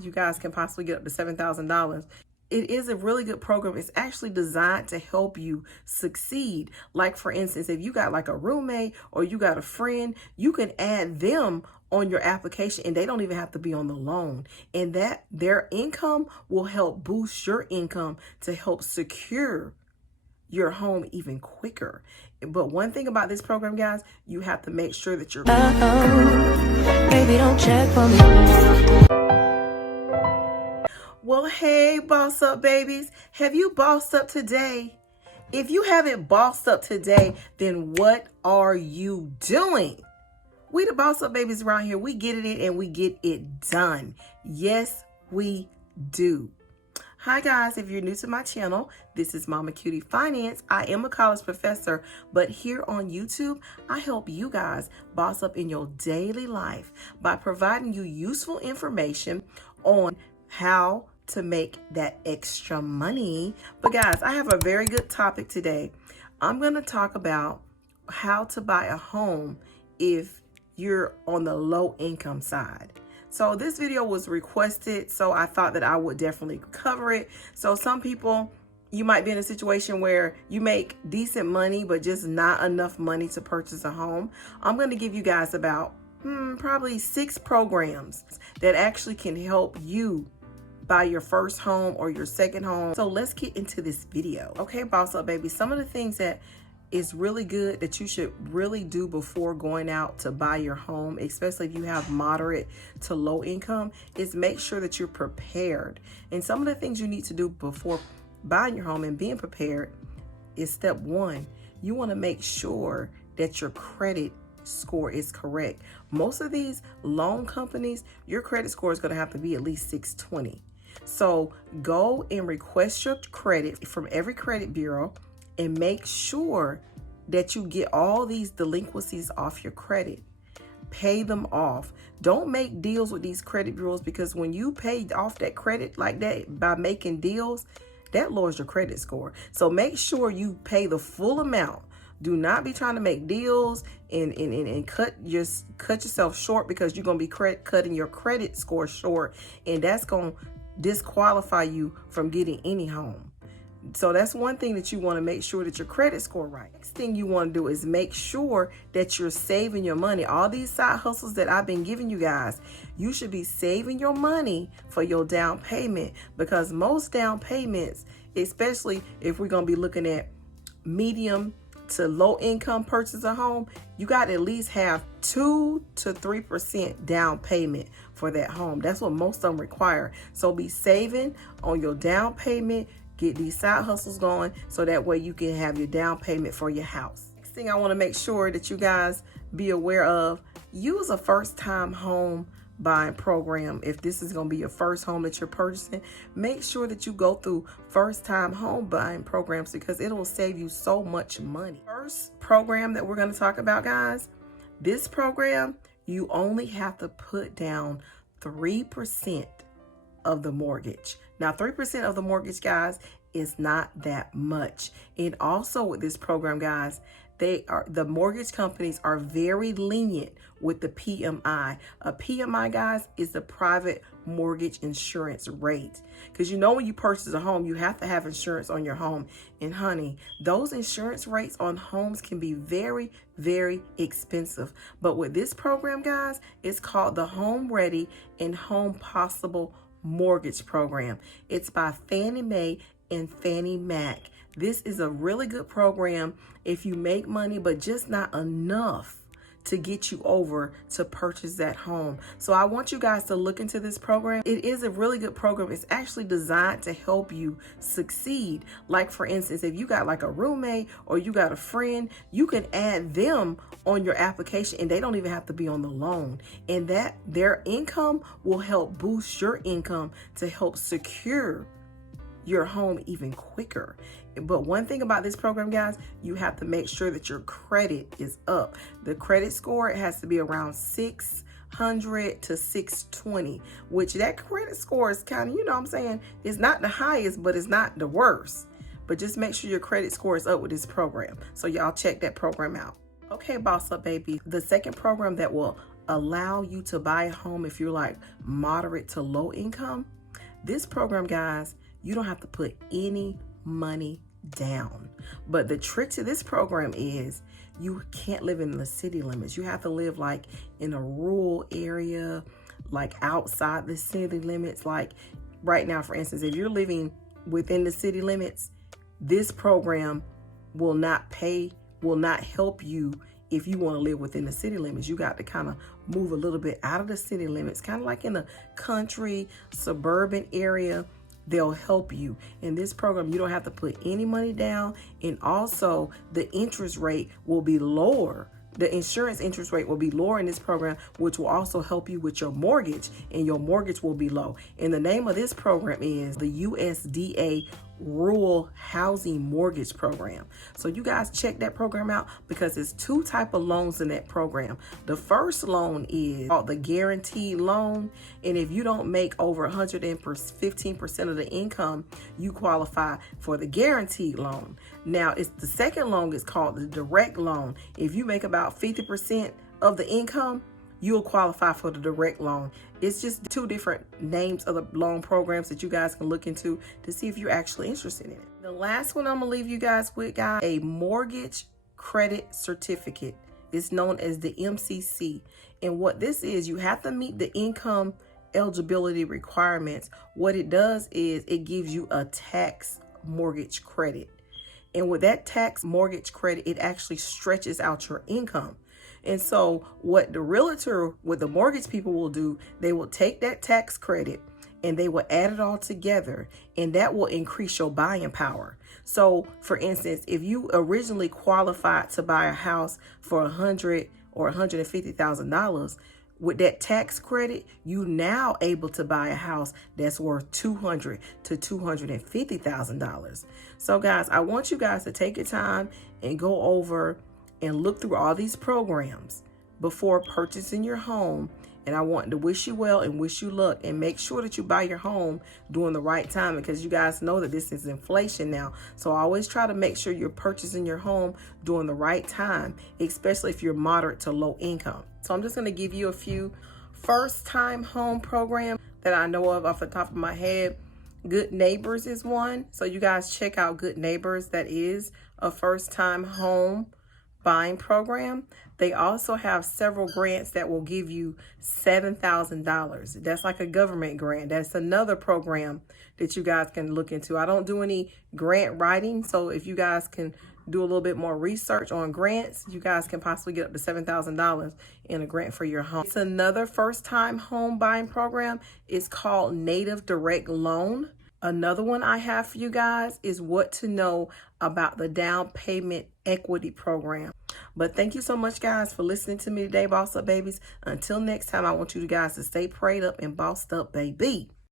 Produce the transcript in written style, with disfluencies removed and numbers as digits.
you guys can possibly get up to $7,000. It is a really good program. It's actually designed to help you succeed. Like, for instance, if you got like a roommate or you got a friend, you can add them on your application and they don't even have to be on the loan. And that their income will help boost your income to help secure your home even quicker. But one thing about this program, guys, you have to make sure that you're baby, don't check for me. Well, hey, boss up babies. Have you bossed up today? If you haven't bossed up today, then what are you doing? We the boss up babies around here, we get it and we get it done. Yes, we do. Hi guys, if you're new to my channel, this is Mama Cutie Finance. I am a college professor, but here on YouTube, I help you guys boss up in your daily life by providing you useful information on how to make that extra money. But guys, I have a very good topic today. I'm going to talk about how to buy a home if you're on the low income side. So this video was requested, so I thought that I would definitely cover it. So some people, you might be in a situation where you make decent money, but just not enough money to purchase a home. I'm going to give you guys about probably 6 programs that actually can help you buy your first home or your second home. So let's get into this video. Okay, boss up baby, some of the things that is really good that you should really do before going out to buy your home, especially if you have moderate to low income, is make sure that you're prepared. And some of the things you need to do before buying your home and being prepared is step 1. You want to make sure that your credit score is correct. Most of these loan companies, your credit score is going to have to be at least 620. So go and request your credit from every credit bureau and make sure that you get all these delinquencies off your credit. Pay them off. Don't make deals with these credit bureaus, because when you pay off that credit like that by making deals, that lowers your credit score. So make sure you pay the full amount. Do not be trying to make deals and cut yourself short, because you're going to be cutting your credit score short, and that's going to disqualify you from getting any home. So that's one thing that you want to make sure that your credit score right. Next thing you want to do is make sure that you're saving your money. All these side hustles that I've been giving you guys, you should be saving your money for your down payment, because most down payments, especially if we're going to be looking at medium to low income purchase a home, you got to at least have 2 to 3% down payment for that home. That's what most of them require. So be saving on your down payment. Get these side hustles going so that way you can have your down payment for your house. Next thing I want to make sure that you guys be aware of, use a first time home buying program. If this is going to be your first home that you're purchasing, make sure that you go through first time home buying programs, because it will save you so much money. First program that we're going to talk about, guys, this program, you only have to put down 3% of the mortgage. Now, 3% of the mortgage, guys, is not that much. And also with this program, guys, the mortgage companies are very lenient with the PMI. A PMI, guys, is the private mortgage insurance rate. Because you know, when you purchase a home, you have to have insurance on your home. And honey, those insurance rates on homes can be very, very expensive. But with this program, guys, it's called the Home Ready and Home Possible Mortgage Program. It's by Fannie Mae and Fannie Mac. This is a really good program if you make money, but just not enough to get you over to purchase that home. So I want you guys to look into this program. It is a really good program. It's actually designed to help you succeed. Like, for instance, if you got like a roommate or you got a friend, you can add them on your application and they don't even have to be on the loan. And that their income will help boost your income to help secure your home even quicker. But one thing about this program, guys, you have to make sure that your credit is up. The credit score, it has to be around 600 to 620, which that credit score is kind of, you know what I'm saying, it's not the highest, but it's not the worst. But just make sure your credit score is up with this program. So y'all check that program out. Okay, boss up baby. The second program that will allow you to buy a home if you're like moderate to low income. This program, guys, you don't have to put any money down. But the trick to this program is you can't live in the city limits. You have to live like in a rural area, like outside the city limits. Like right now, for instance, if you're living within the city limits, this program will not help you if you want to live within the city limits. You got to kind of move a little bit out of the city limits, kind of like in a country, suburban area. They'll help you. In this program, you don't have to put any money down. And also the interest rate will be lower. The insurance interest rate will be lower in this program, which will also help you with your mortgage, and your mortgage will be low. And the name of this program is the USDA Rural Housing Mortgage Program. So you guys check that program out, because there's two type of loans in that program. The first loan is called the guaranteed loan, and if you don't make over 115% of the income, you qualify for the guaranteed loan. Now, it's the second loan is called the direct loan. If you make about 50% of the income, you'll qualify for the direct loan. It's just two different names of the loan programs that you guys can look into to see if you're actually interested in it. The last one I'm gonna leave you guys with, guys, a mortgage credit certificate. It's known as the MCC. And what this is, you have to meet the income eligibility requirements. What it does is it gives you a tax mortgage credit. And with that tax mortgage credit, it actually stretches out your income. And so what the mortgage people will do, they will take that tax credit and they will add it all together, and that will increase your buying power. So for instance, if you originally qualified to buy a house for $100,000 or $150,000, with that tax credit, you now able to buy a house that's worth $200,000 to $250,000. So guys, I want you guys to take your time and go over and look through all these programs before purchasing your home. And I want to wish you well and wish you luck, and make sure that you buy your home during the right time, because you guys know that this is inflation now. So I always try to make sure you're purchasing your home during the right time, especially if you're moderate to low income. So I'm just going to give you a few first time home programs that I know of off the top of my head. Good Neighbors is one. So you guys check out Good Neighbors. That is a first time home buying program. They also have several grants that will give you $7,000. That's like a government grant. That's another program that you guys can look into. I don't do any grant writing, so if you guys can do a little bit more research on grants, you guys can possibly get up to $7,000 in a grant for your home. It's another first-time home buying program. It's called Native Direct Loan. Another one I have for you guys is what to know about the down payment equity program. But thank you so much, guys, for listening to me today, Boss Up Babies. Until next time, I want you guys to stay prayed up and bossed up, baby.